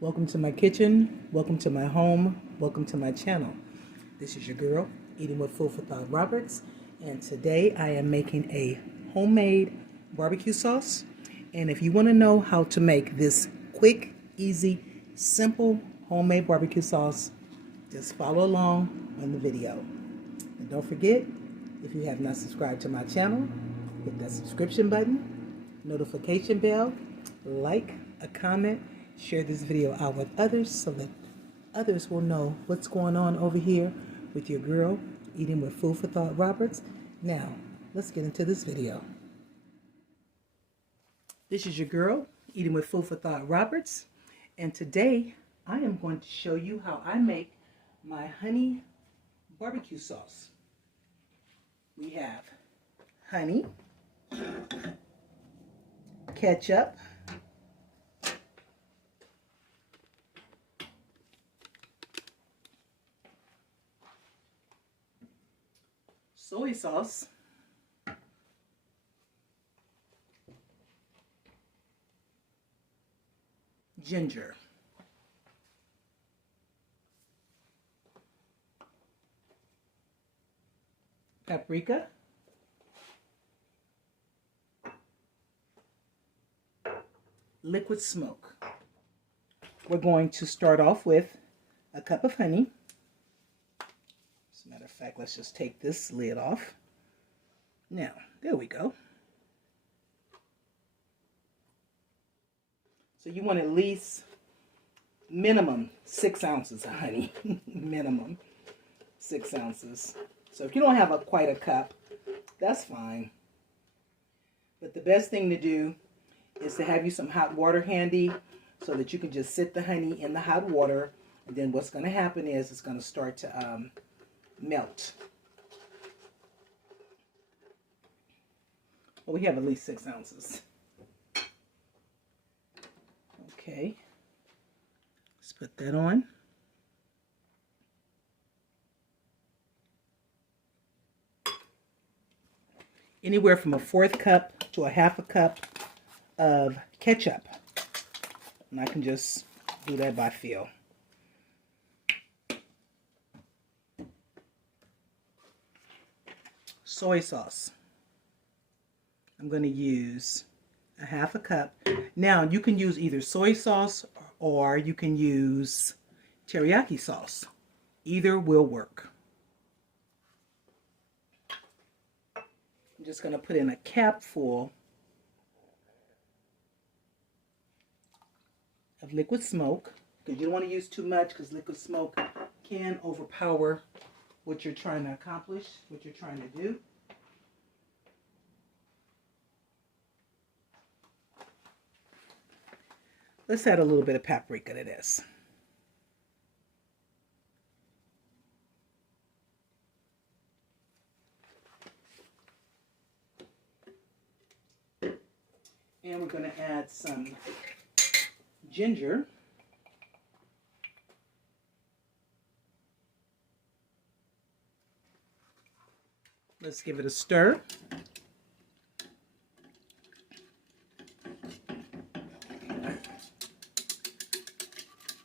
Welcome to my kitchen, welcome to my home, welcome to my channel. This is your girl, Eating with Food for Thought Roberts, and today I am making a homemade barbecue sauce. And if you want to know how to make this quick, easy, simple homemade barbecue sauce, just follow along on the video. And don't forget, if you have not subscribed to my channel, hit that subscription button, notification bell, like, a comment, share this video out with others so that others will know what's going on over here with your girl, Eating with Food for Thought Roberts. Now, let's get into this video. This is your girl, Eating with Food for Thought Roberts, and today I am going to show you how I make my honey barbecue sauce. We have honey, ketchup, soy sauce, ginger, paprika, liquid smoke. We're going to start off with a cup of honey. As a matter of fact, let's just take this lid off. Now, there we go. So you want at least minimum 6 ounces of honey. Minimum 6 ounces. So if you don't have quite a cup, that's fine. But the best thing to do is to have you some hot water handy so that you can just sit the honey in the hot water. And then what's going to happen is it's going to start to melt. Well, we have at least 6 ounces. Okay. Let's put that on. Anywhere from a 1/4 cup to a 1/2 cup of ketchup. And I can just do that by feel. Soy sauce. I'm going to use a 1/2 cup. Now, you can use either soy sauce or you can use teriyaki sauce. Either will work. I'm just going to put in a capful of liquid smoke, because you don't want to use too much because liquid smoke can overpower what you're trying to accomplish, what you're trying to do. Let's add a little bit of paprika to this. And we're going to add some ginger. Let's give it a stir.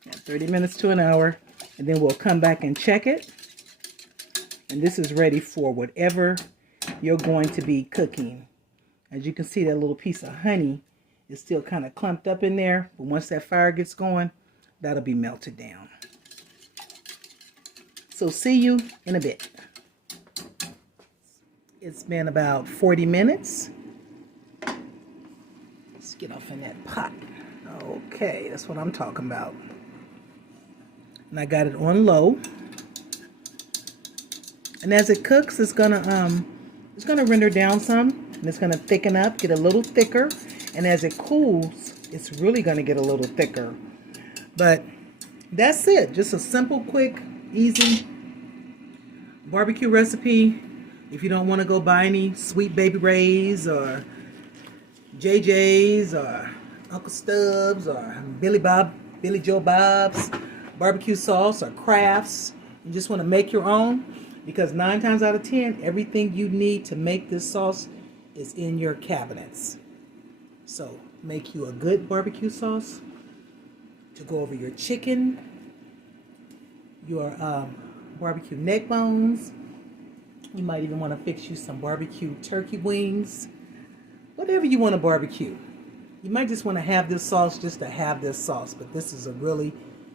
About 30 minutes to an hour, and then we'll come back and check it. And this is ready for whatever you're going to be cooking. As you can see, that little piece of honey is still kind of clumped up in there, but once that fire gets going, that'll be melted down. So see you in a bit. It's been about 40 minutes. Let's get off in that pot. Okay, that's what I'm talking about. And I got it on low. And as it cooks, it's gonna render down some, and it's gonna thicken up, get a little thicker. And as it cools, it's really gonna get a little thicker. But that's it. Just a simple, quick, easy barbecue recipe. If you don't want to go buy any Sweet Baby Ray's or JJ's or Uncle Stubbs or Billy Joe Bob's barbecue sauce or Kraft's, you just want to make your own, because 9 times out of 10, everything you need to make this sauce is in your cabinets. So make you a good barbecue sauce to go over your chicken, your barbecue neck bones. You might even want to fix you some barbecue turkey wings. Whatever you want to barbecue. You might just want to have this sauce just to have this sauce, but this is a really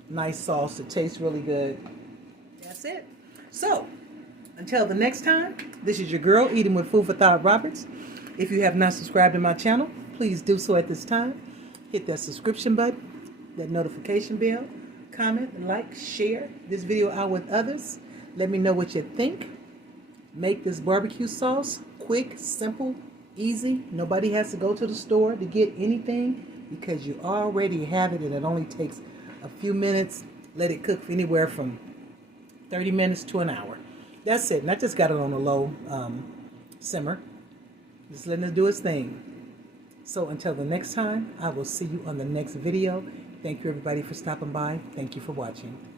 nice sauce. It tastes really good. That's it. So, until the next time, this is your girl, Eating with Food for Thought Roberts. If you have not subscribed to my channel, please do so at this time. Hit that subscription button, that notification bell, comment, like, share this video out with others. Let me know what you think. Make this barbecue sauce quick, simple, easy. Nobody has to go to the store to get anything because you already have it, and it only takes a few minutes. Let it cook for anywhere from 30 minutes to an hour. That's it. And I just got it on a low simmer. Just letting it do its thing. So until the next time, I will see you on the next video. Thank you everybody for stopping by. Thank you for watching.